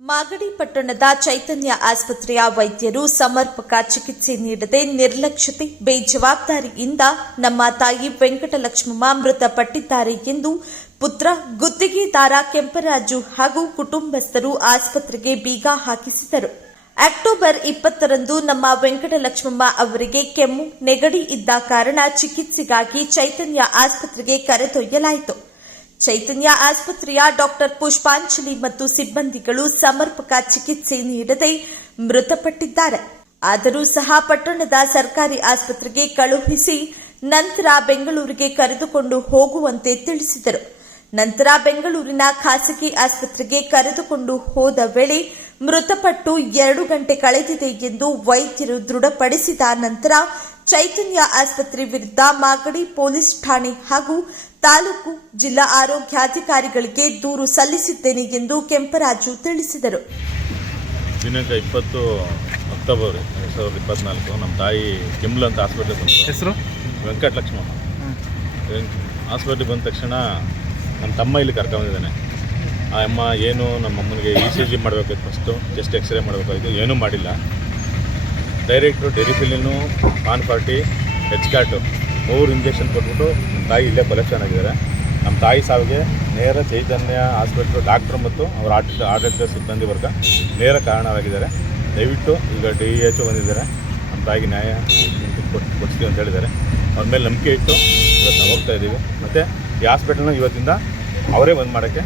ಮಾಗಡಿ ಪಟ್ಟಣದ ಚೈತನ್ಯ ಆಸ್ಪತ್ರೆಯ ವೈದ್ಯರು ಸಮರ್ಪಕ ಚಿಕಿತ್ಸೆ ನೀಡದೆ ನಿರ್ಲಕ್ಷ್ಯತೆ ಬೇಜವಾಬ್ದಾರಿಯಿಂದ ನಮ್ಮ ತಾಯಿ ವೆಂಕಟಲಕ್ಷ್ಮಮ್ಮ ಮೃತಪಟ್ಟಿದ್ದಾರೆ ಎಂದು ಪುತ್ರ ಗುತ್ತಿಗೆದಾರ ಕೆಂಪರಾಜು ಹಾಗೂ ಕುಟುಂಬಸ್ಥರು ಆಸ್ಪತ್ರೆಗೆ ಬೀಗ ಹಾಕಿಸಿದರು. ಅಕ್ಟೋಬರ್ ಇಪ್ಪತ್ತರಂದು ನಮ್ಮ ವೆಂಕಟಲಕ್ಷ್ಮಮ್ಮ ಅವರಿಗೆ ಕೆಮ್ಮು, ನೆಗಡಿ ಇದ್ದ ಕಾರಣ ಚಿಕಿತ್ಸೆಗಾಗಿ ಚೈತನ್ಯ ಆಸ್ಪತ್ರೆಗೆ ಕರೆದೊಯ್ಯಲಾಯಿತು. ಚೈತನ್ಯ ಆಸ್ಪತ್ರೆಯ ಡಾಕ್ಟರ್ ಪುಷ್ಪಾಂಜಲಿ ಮತ್ತು ಸಿಬ್ಬಂದಿಗಳು ಸಮರ್ಪಕ ಚಿಕಿತ್ಸೆ ನೀಡದೆ ಮೃತಪಟ್ಟಿದ್ದಾರೆ. ಆದರೂ ಸಹ ಪಟ್ಟಣದ ಸರ್ಕಾರಿ ಆಸ್ಪತ್ರೆಗೆ ಕಳುಹಿಸಿ ನಂತರ ಬೆಂಗಳೂರಿಗೆ ಕರೆದುಕೊಂಡು ಹೋಗುವಂತೆ ತಿಳಿಸಿದರು. ನಂತರ ಬೆಂಗಳೂರಿನ ಖಾಸಗಿ ಆಸ್ಪತ್ರೆಗೆ ಕರೆದುಕೊಂಡು ಹೋದ ವೇಳೆ ಮೃತಪಟ್ಟು ಎರಡು ಗಂಟೆ ಕಳೆದಿದೆ ಎಂದು ವೈದ್ಯರು ದೃಢಪಡಿಸಿದ ನಂತರ ಚೈತನ್ಯ ಆಸ್ಪತ್ರೆ ವಿರುದ್ಧ ಮಾಗಡಿ ಪೊಲೀಸ್ ಠಾಣೆ ಹಾಗೂ ತಾಲೂಕು ಜಿಲ್ಲಾ ಆರೋಗ್ಯಾಧಿಕಾರಿಗಳಿಗೆ ದೂರು ಸಲ್ಲಿಸಿದ್ದೇನೆ ಎಂದು ಕೆಂಪರಾಜು ತಿಳಿಸಿದರು. ದಿನಾಂಕ ಇಪ್ಪತ್ತು ಅಕ್ಟೋಬರ್ ಎರಡು ಸಾವಿರದ ಇಪ್ಪತ್ನಾಲ್ಕು ನಮ್ಮ ತಾಯಿ ಕೆಮ್ಲ ಅಂತ ಹಾಸ್ಪಿಟ್ಲಿಗೆ ಬಂತು ಹೆಸರು? ವೆಂಕಟಲಕ್ಷ್ಮಮ್ಮ ಹಾಸ್ಪಿಟ್ಲಿಗೆ ಬಂದ ತಕ್ಷಣ ನಮ್ಮ ತಮ್ಮ ಇಲ್ಲಿ ಕರ್ಕೊಂಡಿದ್ದಾನೆ ಆ ಅಮ್ಮ ಏನು ನಮ್ಮ ಅಮ್ಮನಿಗೆ ಇ ಸಿ ಜಿ ಮಾಡಬೇಕಾಯ್ತು ಫಸ್ಟು ಜಸ್ಟ್ ಎಕ್ಸ್ರೇ ಮಾಡಬೇಕಾಯ್ತು ಏನೂ ಮಾಡಿಲ್ಲ. ಡೈರೆಕ್ಟು ಡೆರಿಫಿಲಿನು ಪಾನ್ ಪಾರ್ಟಿ ಹೆಚ್ ಕಾರ್ಟು ಮೂರು ಇಂಜೆಕ್ಷನ್ ಕೊಟ್ಬಿಟ್ಟು ನಮ್ಮ ತಾಯಿ ಇಲ್ಲೇ ಕೊಲೆಕ್ಷನ್ ಆಗಿದ್ದಾರೆ. ನಮ್ಮ ತಾಯಿ ಸಾವಿಗೆ ನೇರ ಚೈತನ್ಯ ಆಸ್ಪೆಟ್ಲು ಡಾಕ್ಟ್ರು ಮತ್ತು ಅವರ ಆಡಳಿತ ಆಡಳಿತ ಸಿಬ್ಬಂದಿ ವರ್ಗ ನೇರ ಕಾರಣರಾಗಿದ್ದಾರೆ. ದಯವಿಟ್ಟು ಈಗ ಡಿ ಎಚ್ ಬಂದಿದ್ದಾರೆ. ನಮ್ಮ ತಾಯಿಗೆ ನ್ಯಾಯ ಕೊಟ್ಟು ಕೊಡ್ತೀವಿ ಅಂತ ಹೇಳಿದ್ದಾರೆ. ಅವ್ರ ಮೇಲೆ ನಂಬಿಕೆ ಇಟ್ಟು ಇವತ್ತು ನಾವು ಹೋಗ್ತಾ ಇದ್ದೀವಿ. ಮತ್ತು ಈ ಹಾಸ್ಪಿಟಲ್ನ ಇವತ್ತಿಂದ ಅವರೇ ಬಂದ್ ಮಾಡೋಕ್ಕೆ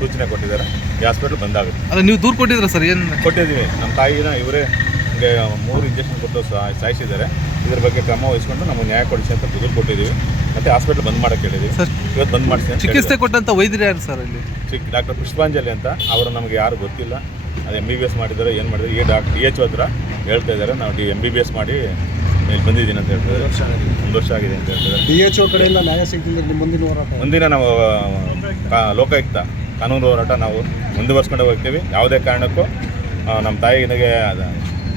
ಸೂಚನೆ ಕೊಟ್ಟಿದ್ದಾರೆ. ಈ ಹಾಸ್ಪಿಟ್ಲ್ ಬಂದಾಗುತ್ತೆ. ಅಲ್ಲ ನೀವು ದೂರು ಕೊಟ್ಟಿದ್ರ ಸರ್? ಏನು ಕೊಟ್ಟಿದ್ದೀವಿ. ನಮ್ಮ ತಾಯಿನ ಇವರೇ ಹಿಂಗೆ ಮೂರು ಇಂಜೆಕ್ಷನ್ ಕೊಟ್ಟು ಸಾಯಿಸಿದ್ದಾರೆ. ಇದ್ರ ಬಗ್ಗೆ ಕ್ರಮ ವಹಿಸ್ಕೊಂಡು ನಮಗೆ ನ್ಯಾಯ ಕೊಡಿಸಿ ಅಂತ ದೂರು ಕೊಟ್ಟಿದ್ದೀವಿ. ಮತ್ತೆ ಹಾಸ್ಪಿಟ್ಲ್ ಬಂದ್ ಮಾಡಕ್ಕೆ ಹೇಳಿದ್ದೀವಿ. ಸರ್ ಇವತ್ತು ಬಂದ್ ಮಾಡಿಸಿ ಚಿಕಿತ್ಸೆ ಕೊಟ್ಟಂತ ವೈದ್ಯರು ಯಾರು ಸರ್ ಇಲ್ಲಿ? ಚಿಕ್ ಡಾಕ್ಟರ್ ಪುಷ್ಪಾಂಜಲಿ ಅಂತ ಅವರು ನಮಗೆ ಯಾರು ಗೊತ್ತಿಲ್ಲ. ಅದು ಎಂ ಬಿ ಬಿ ಎಸ್ ಮಾಡಿದ್ದಾರೆ ಏನು ಮಾಡಿದ್ದಾರೆ ಈ ಡಾಕ್ಟರ್ ಡಿ ಎಚ್ ಹತ್ರ ಹೇಳ್ತಾ ಇದ್ದಾರೆ. ನಾವು D M B B S ಮಾಡಿ ಇಲ್ಲಿ ಬಂದಿದ್ದೀನಿ ಅಂತ ಹೇಳ್ತಾರೆ ಒಂದು ವರ್ಷ ಆಗಿದೆ. ಅಂತ ಹೇಳ್ತಾರೆ ಡಿ ಎಚ್ ಒ ಕಡೆಯಿಂದ ನ್ಯಾಯ ಸಿಗ್ತಿಲ್ಲ ನಿಮ್ಮ ಮುಂದಿನ ಮುಂದಿನ ನಾವು ಲೋಕಾಯುಕ್ತ. ಕಾನೂನು ಹೋರಾಟ ನಾವು ಮುಂದುವರ್ಸ್ಕೊಂಡು ಹೋಗ್ತೀವಿ. ಯಾವುದೇ ಕಾರಣಕ್ಕೂ ನಮ್ಮ ತಾಯಿಗೆ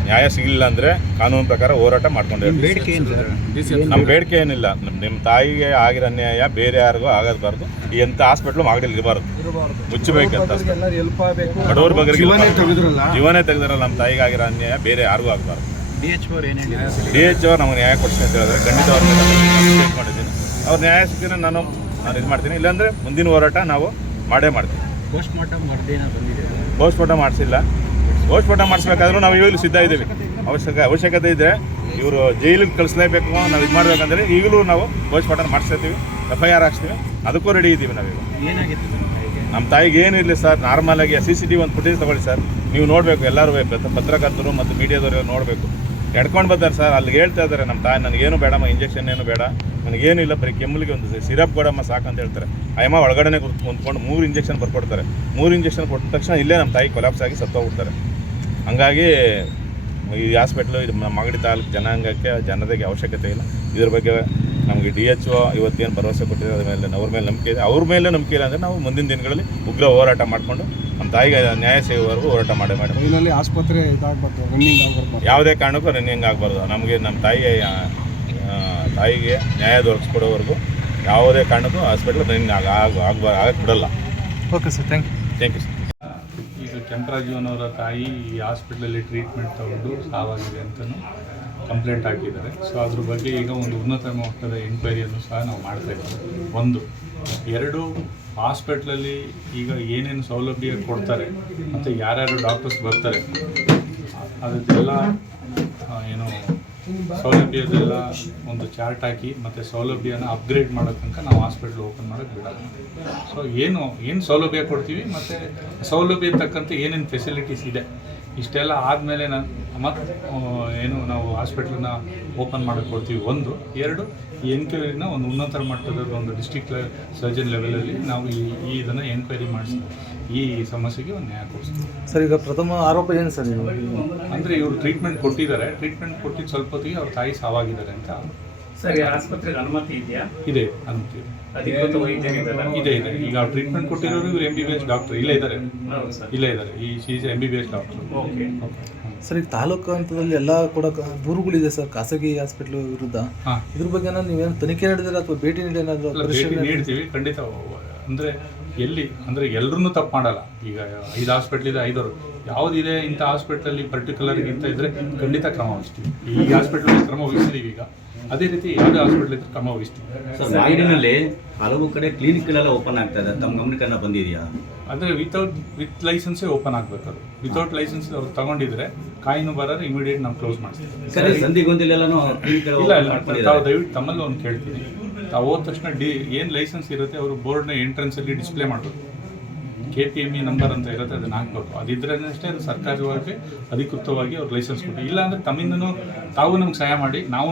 ನ್ಯಾಯ ಸಿಗಲಿಲ್ಲ ಅಂದರೆ ಕಾನೂನು ಪ್ರಕಾರ ಹೋರಾಟ ಮಾಡ್ಕೊಂಡು ನಮ್ಮ ಬೇಡಿಕೆ ಏನಿಲ್ಲ? ನಮ್ಮ ನಿಮ್ಮ ತಾಯಿಗೆ ಆಗಿರೋ ಅನ್ಯಾಯ ಬೇರೆ ಯಾರಿಗೂ ಆಗಬಾರ್ದು. ಈ ಎಂಥ ಹಾಸ್ಪಿಟ್ಲು ಆಗಲಿ ಇರಬಾರ್ದು. ಮುಚ್ಚಬೇಕಂತ ಎಲ್ಲರೂ ಹೆಲ್ಪ್ ಆಗಬೇಕು. ಬಡವ್ರ ಬಗ್ಗೆ ಜೀವನೇ ತೆಗೆದಿರಲ್ಲ? ಜೀವನೇ ತೆಗೆದ್ರಲ್ಲ ನಮ್ಮ ತಾಯಿಗೆ ಆಗಿರೋ ಅನ್ಯಾಯ ಬೇರೆ ಯಾರಿಗೂ ಆಗಬಾರ್ದು. ಡಿ ಎಚ್ ಡಿ ಅವ್ರು ನಮಗೆ ನ್ಯಾಯ ಕೊಡ್ತೀನಿ ಅಂತ ಹೇಳಿದ್ರೆ ಖಂಡಿತ ಅವ್ರಿಗೆ ಮಾಡಿದ್ದೀನಿ ಅವ್ರು ನ್ಯಾಯ ಸಿಗ್ತೀನಿ ನಾನು ನಾನು ಇದು ಮಾಡ್ತೀನಿ. ಇಲ್ಲಾಂದ್ರೆ ಮುಂದಿನ ಹೋರಾಟ ನಾವು ಮಾಡೇ ಮಾಡ್ತೀವಿ. ಪೋಸ್ಟ್ ಮಾರ್ಟಮ್ ಪೋಸ್ಟ್ ಮಾರ್ಟಮ್ ಮಾಡಿಸಿಲ್ಲ. ಪೋಸ್ಟ್ ಮಾರ್ಟಮ್ ಮಾಡಿಸ್ಬೇಕಾದ್ರೂ ನಾವು ಈಗಲೂ ಸಿದ್ಧ ಇದ್ದೀವಿ. ಅವಶ್ಯಕ ಅವಶ್ಯಕತೆ ಇದ್ದರೆ ಇವರು ಜೈಲಿಗೆ ಕಳಿಸ್ಲೇಬೇಕು ನಾವು ಇದು ಮಾಡಬೇಕಂದ್ರೆ ಈಗಲೂ ನಾವು ಪೋಸ್ಟ್ ಮಾರ್ಟಮ್ ಮಾಡಿಸ್ತೀವಿ ಎಫ್ ಐ ಆರ್ ಹಾಕ್ಸ್ತೀವಿ. ಅದಕ್ಕೂ ರೆಡಿ ಇದ್ದೀವಿ ನಾವೀಗ ಏನಾಗಿತ್ತು ನಮ್ಮ ತಾಯಿಗೆ? ಏನಿರಲಿ ಸರ್. ನಾರ್ಮಲಾಗಿ ಸಿ ಸಿ ಟಿ ಒಂದು ಫುಟೇಜ್ ತೊಗೊಳ್ಳಿ ಸರ್. ನೀವು ನೋಡಬೇಕು ಎಲ್ಲರೂ ಪತ್ರಕರ್ತರು ಮತ್ತು ಮೀಡಿಯಾದವರು ನೋಡಬೇಕು. ಎಡ್ಕೊಂಡು ಬರ್ತಾರೆ ಸರ್. ಅಲ್ಲಿ ಹೇಳ್ತಾ ಇದ್ದಾರೆ ನಮ್ಮ ತಾಯಿ, ನನಗೇನು ಬೇಡಮ್ಮ ಇಂಜೆಕ್ಷನ್ ಏನು ಬೇಡ. ನನಗೇನು ಇಲ್ಲ ಬರೀ ಕೆಮ್ಮಲಿಗೆ ಒಂದು ಸಿರಪ್ ಕೊಡಮ್ಮ ಸಾಕಂತ ಹೇಳ್ತಾರೆ. ಅಯ್ಯಮ್ಮ ಒಳಗಡೆ ಕುಂತ್ಕೊಂಡು ಮೂರು ಇಂಜೆಕ್ಷನ್ ಬರ್ಕೊಡ್ತಾರೆ. ಮೂರು ಇಂಜೆಕ್ಷನ್ ಕೊಟ್ಟ ತಕ್ಷಣ ಇಲ್ಲೇ ನಮ್ಮ ತಾಯಿ ಕೊಲಾಪ್ಸ್ ಆಗಿ ಸತ್ತೋಗ್ಬಿಡ್ತಾರೆ. ಹಂಗಾಗಿ ಈ ಹಾಸ್ಪಿಟ್ಲು ಇದು ಮಾಗಡಿ ತಾಲೂಕು ಜನಾಂಗಕ್ಕೆ, ಜನರಿಗೆ ಅವಶ್ಯಕತೆ ಇಲ್ಲ. ಇದ್ರ ಬಗ್ಗೆ ನಮಗೆ ಡಿ ಎಚ್ ಒ ಇವತ್ತೇನು ಭರವಸೆ ಕೊಟ್ಟಿದೆ ಅದ್ರ ಮೇಲೆ, ಅವ್ರ ಮೇಲೆ ನಂಬಿಕೆ ಇದೆ. ಅವ್ರ ಮೇಲೆ ನಂಬಿಕೆ ಇಲ್ಲ ಅಂದರೆ ನಾವು ಮುಂದಿನ ದಿನಗಳಲ್ಲಿ ಉಗ್ರ ಹೋರಾಟ ಮಾಡಿಕೊಂಡು ನಮ್ಮ ತಾಯಿಗೆ ನ್ಯಾಯ ಸಿಗುವವರೆಗೂ ಹೋರಾಟ ಮಾಡೇ ಮೇಡಮ್. ಇಲ್ಲಿ ಆಸ್ಪತ್ರೆ ಇದಾಗಬಾರ್ದು ರನ್ನಿಂಗ್ ಆಗಬಾರ್ದು. ಯಾವುದೇ ಕಾರಣಕ್ಕೂ ರನ್ನಿಂಗ್ ಆಗಬಾರ್ದು. ನಮಗೆ ನಮ್ಮ ತಾಯಿಗೆ ತಾಯಿಗೆ ನ್ಯಾಯ ದೊರಕಿಸ್ಕೊಡೋವರೆಗೂ ಯಾವುದೇ ಕಾರಣಕ್ಕೂ ಹಾಸ್ಪಿಟ್ಲ್ ರನ್ನಿಂಗ್ ಆಗ ಆಗ ಆಗಬಾರ್ದು ಆಗಕ್ಕೆ ಬಿಡಲ್ಲ okay sir thank you thank you sir ಈಗ ಕೆಂಪರಾಜೀವನವರ ತಾಯಿ ಈ ಹಾಸ್ಪಿಟ್ಲಲ್ಲಿ ಟ್ರೀಟ್ಮೆಂಟ್ ತಗೊಂಡು ಸಾವಾಗಿದೆ ಅಂತಲೂ ಕಂಪ್ಲೇಂಟ್ ಹಾಕಿದ್ದಾರೆ. ಸೊ ಅದ್ರ ಬಗ್ಗೆ ಈಗ ಒಂದು ಉನ್ನತ ಮಟ್ಟದ ಎಂಕ್ವೈರಿಯನ್ನು ಸಹ ನಾವು ಮಾಡ್ತಾ ಇದ್ದೀವಿ. ಒಂದು ಎರಡು ಹಾಸ್ಪಿಟ್ಲಲ್ಲಿ ಈಗ ಏನೇನು ಸೌಲಭ್ಯ ಕೊಡ್ತಾರೆ ಮತ್ತು ಯಾರ್ಯಾರು ಡಾಕ್ಟರ್ಸ್ ಬರ್ತಾರೆ, ಅದಕ್ಕೆಲ್ಲ ಏನು ಸೌಲಭ್ಯದೆಲ್ಲ ಒಂದು ಚಾರ್ಟ್ ಹಾಕಿ ಮತ್ತು ಸೌಲಭ್ಯನ ಅಪ್ಗ್ರೇಡ್ ಮಾಡೋ ತನಕ ನಾವು ಹಾಸ್ಪಿಟ್ಲ್ ಓಪನ್ ಮಾಡೋಕ್ಕೆ ಬಿಡೋಲ್ಲ. ಸೊ ಏನು ಏನು ಸೌಲಭ್ಯ ಕೊಡ್ತೀವಿ ಮತ್ತು ಸೌಲಭ್ಯ ತಕ್ಕಂತೆ ಏನೇನು ಫೆಸಿಲಿಟೀಸ್ ಇದೆ, ಇಷ್ಟೆಲ್ಲ ಆದಮೇಲೆ ನಾನು ಮತ್ತು ಏನು ನಾವು ಹಾಸ್ಪಿಟ್ಲನ್ನ ಓಪನ್ ಮಾಡೋಕ್ಕೆ ಕೊಡ್ತೀವಿ ಒಂದು. ಎರಡು ಈ ಎನ್ಕ್ವೈರಿನ ಒಂದು ಉನ್ನತ ಮಟ್ಟದ ಒಂದು ಡಿಸ್ಟಿಕ್ ಸರ್ಜನ್ ಲೆವೆಲಲ್ಲಿ ನಾವು ಈ ಈ ಇದನ್ನು ಎನ್ಕ್ವೈರಿ ಮಾಡಿಸ್ತೀವಿ. ಈ ಸಮಸ್ಯೆಗೆ ಒಂದು ನ್ಯಾಯ ಕೊಡಿಸ್ತೀವಿ. ಸರ್ ಈಗ ಪ್ರಥಮ ಆರೋಪ ಏನು ಸರ್ ನೀವು? ಅಂದರೆ ಇವರು ಟ್ರೀಟ್ಮೆಂಟ್ ಕೊಟ್ಟಿದ್ದಾರೆ. ಟ್ರೀಟ್ಮೆಂಟ್ ಕೊಟ್ಟಿದ್ದು ಸ್ವಲ್ಪ ಹೊತ್ತಿಗೆ ಅವ್ರ ತಾಯಿ ಸಾವಾಗಿದ್ದಾರೆ ಅಂತ. ಸರಿ ಆಸ್ಪತ್ರೆಗೆ ಅನುಮತಿ ಇದೆಯಾ? ಇದೆ ಅನುಮತಿ ಇದೆ. ಅಧಿಕೃತ ವೈದ್ಯರಿದ್ದಾರಾ? ಇದೆ ಇದೆ. ಈಗ ಟ್ರೀಟ್ಮೆಂಟ್ ಕೊಟ್ಟಿರೋರು ಇವರು M B B S doctor ಇಲ್ಲೇ ಇದ್ದಾರೆ. ಹೌದು ಸರ್. ಇಲ್ಲೇ ಇದ್ದಾರೆ. ಈ C M B B S doctor okay. Sir ಈಗ ತಾಲೂಕು ಹಂತದಲ್ಲಿ ಎಲ್ಲ ಕೂಡ ಕ- ದೂರುಗಳಿದೆ ಸರ್ ಖಾಸಗಿ ಹಾಸ್ಪಿಟ್ಲ್ ವಿರುದ್ಧ. ಹಾಂ. ಇದ್ರ ಬಗ್ಗೆ ನೀವೇನು ತನಿಖೆ ನಡೆದಿಲ್ಲ ಅಥವಾ ಭೇಟಿ ನೀಡಿ ಏನಾದರೂ ಭೇಟಿ ನೀಡ್ತೀವಿ ಖಂಡಿತ. ಅಂದ್ರೆ ಎಲ್ಲಿ ಅಂದ್ರೆ ಎಲ್ಲರೂ ತಪ್ಪು ಮಾಡಲ್ಲ. ಈಗ ಐದು ಹಾಸ್ಪಿಟ್ಲ್ ಇದೆ ಐದವರು. ಯಾವುದಿದೆ ಇಂಥ ಹಾಸ್ಪಿಟ್ಲಲ್ಲಿ ಪರ್ಟಿಕ್ಯುಲರ್ ಇಂತ ಇದ್ರೆ ಖಂಡಿತ ಕ್ರಮ ವಹಿಸ್ತೀವಿ. ಈ ಹಾಸ್ಪಿಟ್ಲಲ್ಲಿ ಕ್ರಮ ವಹಿಸ್ತೀವಿ ಈಗ. ಅದೇ ರೀತಿ ಯಾವುದೇ ಹಾಸ್ಪಿಟ್ಲ್ ಇದ್ರೆ ಕ್ರಮ ವಹಿಸ್ತೀವಿ. ಸರ್ ಹಲವು ಕಡೆ ಕ್ಲಿನಿಕ್ಗಳೆಲ್ಲ ಓಪನ್ ಆಗ್ತಾ ಇದೆ. ತಮ್ಮ ಗಮನಕ್ಕೆ ಬಂದಿದೆಯಾ? ಅಂದರೆ ವಿತೌಟ್ ವಿತ್ ಲೈಸೆನ್ಸೇ ಓಪನ್ ಆಗಬೇಕು ಅದು ವಿತೌಟ್ ಲೈಸೆನ್ಸ್ ಅವ್ರು ತಗೊಂಡಿದ್ರೆ ಕಾಯಿನು ಬರೋದ್ರೆ ಇಮಿಡಿಯೇಟ್ ನಾವು ಕ್ಲೋಸ್ ಮಾಡ್ತೀವಿ. ಸರ್ ಕ್ಲಿನಿಕ್ ಇಲ್ಲ ಇಲ್ಲ. ತಾವು ದಯವಿಟ್ಟು ತಮ್ಮಲ್ಲಿ ಒಂದು ಕೇಳ್ತೀನಿ. ತಾವು ಹೋದ ತಕ್ಷಣ ಡಿ ಏನು ಲೈಸೆನ್ಸ್ ಇರುತ್ತೆ ಅವರು ಬೋರ್ಡ್ನ ಎಂಟ್ರೆನ್ಸಲ್ಲಿ ಡಿಸ್ಪ್ಲೇ ಮಾಡಬೇಕು. K T M E number ಅಂತ ಇರುತ್ತೆ, ಅದನ್ನ ಹಾಕ್ಬೇಕು. ಅದಿದ್ರೆ ಅಷ್ಟೇ ಸರ್ಕಾರವಾಗಿ, ಅಧಿಕೃತವಾಗಿ ಅವ್ರು ಲೈಸೆನ್ಸ್ ಕೊಟ್ಟು ಇಲ್ಲಾಂದ್ರೆ ತಮ್ಮಿಂದನೂ ತಾವು ನಮ್ಗೆ ಸಹಾಯ ಮಾಡಿ ನಾವು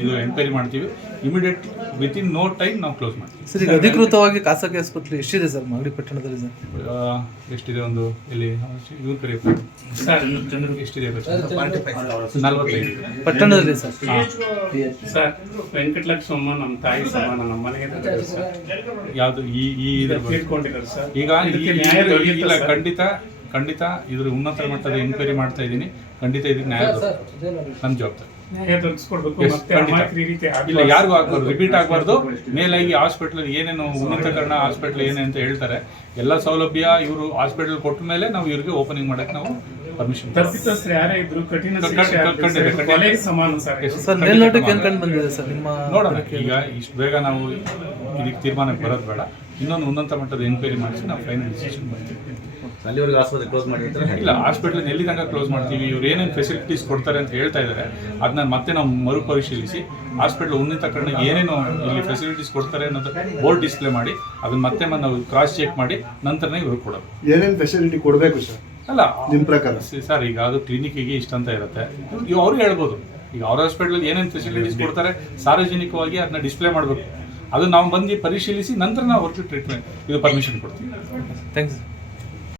ಇದು ಎನ್ಕ್ವೈರಿ ಮಾಡ್ತೀವಿ. Immediate within no time ನಾವು ಕ್ಲೋಸ್ ಮಾಡ್ತೀವಿ. ಸರ್ ಈಗ ಅಧಿಕೃತವಾಗಿ ಖಾಸಗಿ ಆಸ್ಪತ್ರೆ ಎಷ್ಟಿದೆ ಸರ್ ಮಾಗಡಿ ಪಟ್ಟಣದಲ್ಲಿ ಸರ್? ಆ, ಎಷ್ಟಿದೆ ಒಂದು ಇಲ್ಲಿ ಇವ್ರ ಜನರು ಎಷ್ಟಿದೆ? ನಲ್ವತ್ತೈದು. ಪಟ್ಟಣದಲ್ಲಿ ಸರ್. ಸರ್. ವೆಂಕಟಲಕ್ಷ್ಮಮ್ಮ ನಮ್ಮ ತಾಯಿ ಸಮಾನ ನಮ್ಮ ಮನೆಗೆ ಸರ್. ಯಾವುದು ಈ ಈ ಇದ್ರ ಬಗ್ಗೆ? ತೀರ್ಕೊಂಡಿದ್ದಾರೆ ಸರ್. ಈಗ ಈ- ಇದಕ್ಕೆ ಈ- ನ್ಯಾಯ ಇಲ್ಲ ದೊರೆಯುತ್ತಾ ಸರ್? ಖಂಡಿತ ಖಂಡಿತ ಇದ್ರ ಉನ್ನತ ಮಟ್ಟದ ಎನ್ಕ್ವೈರಿ ಮಾಡ್ತಾ ಇದ್ದೀನಿ. ಖಂಡಿತ ಇದಕ್ಕೆ ನ್ಯಾಯ ದೊರಕುತ್ತೆ. ನಮ್ಮ ಜವಾಬ್ದಾರಿ. ಇಲ್ಲ. ಯಾರಿಗೂ ಆಗ್ಬಾರ್ದು. ರಿಪೀಟ್ ಆಗಬಾರ್ದು. ಮೇಲಾಗಿ ಹಾಸ್ಪಿಟಲ್ ಏನೇನು ಉನ್ನತಕರಣ ಹಾಸ್ಪಿಟಲ್ ಏನೇ ಅಂತ ಹೇಳ್ತಾರೆ ಎಲ್ಲ ಸೌಲಭ್ಯ ಇವರು ಹಾಸ್ಪಿಟಲ್ ಕೊಟ್ಟ ಮೇಲೆ ನಾವು ಇವ್ರಿಗೆ ಓಪನಿಂಗ್ ಮಾಡಕ್ಕೆ ನಾವು ಪರ್ಮಿಷನ್ ತಪ್ಪಿತಸ್ಥರು ಯಾರೇ ಇದ್ರು ಕಠಿಣ ನೋಡೋಣ ಈಗ ಇಷ್ಟು ಬೇಗ ನಾವು ಇದಕ್ಕೆ ತೀರ್ಮಾನಕ್ಕೆ ಬರೋದು ಬೇಡ. ಇನ್ನೊಂದು ಉನ್ನತ ಮಟ್ಟದ ಎನ್ಕ್ವೈರಿ ಮಾಡಿಸಿ ನಾವು ಫೈನಲ್ ಡಿಸಿಷನ್ ಮಾಡ್ತೀವಿ. ಅಲ್ಲಿವರೆಗೆ ಆಸ್ಪತ್ರೆ ಕ್ಲೋಸ್ ಮಾಡಿರ್ತಾರೆ ಇಲ್ಲ ಹಾಸ್ಪಿಟಲ್ ಎಲ್ಲಿ ತನಕ ಕ್ಲೋಸ್ ಮಾಡ್ತೀವಿ ಇವ್ರು ಏನೇನು ಫೆಸಿಲಿಟೀಸ್ ಕೊಡ್ತಾರೆ ಅಂತ ಹೇಳ್ತಾ ಇದ್ದಾರೆ ಅದನ್ನ ಮತ್ತೆ ನಾವು ಮರುಪರಿಶೀಲಿಸಿ ಹಾಸ್ಪಿಟಲ್ ಉನ್ನತೀಕರಣ ಏನೇನು ಇಲ್ಲಿ ಫೆಸಿಲಿಟೀಸ್ ಕೊಡ್ತಾರೆ ಅನ್ನೋದು ಬೋರ್ಡ್ ಡಿಸ್ಪ್ಲೇ ಮಾಡಿ ಅದನ್ನ ಮತ್ತೆ ನಾವು ಕ್ರಾಸ್ ಚೆಕ್ ಮಾಡಿ ನಂತರನೇ ಇವ್ರು ಕೊಡೋದು. ಏನೇನು ಫೆಸಿಲಿಟಿ ಕೊಡಬೇಕು ಸರ್ ಅಲ್ಲ ನಿಮ್ಮ ಪ್ರಕಾರ? ಸರ್ ಈಗ ಅದು ಕ್ಲಿನಿಕ್ಕಿಗೆ ಇಷ್ಟ ಅಂತ ಇರುತ್ತೆ. ಅವ್ರಿಗೆ ಹೇಳ್ಬೋದು. ಈಗ ಅವ್ರ ಹಾಸ್ಪಿಟಲ್ ಏನೇನು ಫೆಸಿಲಿಟೀಸ್ ಕೊಡ್ತಾರೆ ಸಾರ್ವಜನಿಕವಾಗಿ ಅದನ್ನ ಡಿಸ್ಪ್ಲೇ ಮಾಡಬೇಕು. ಅದು ನಾವು ಬಂದು ಪರಿಶೀಲಿಸಿ ನಂತರ ನಾವು ಅವ್ರಿಗೆ ಟ್ರೀಟ್ಮೆಂಟ್ ಇದು ಪರ್ಮಿಷನ್ ಕೊಡ್ತೀವಿ. ಥ್ಯಾಂಕ್ಸ್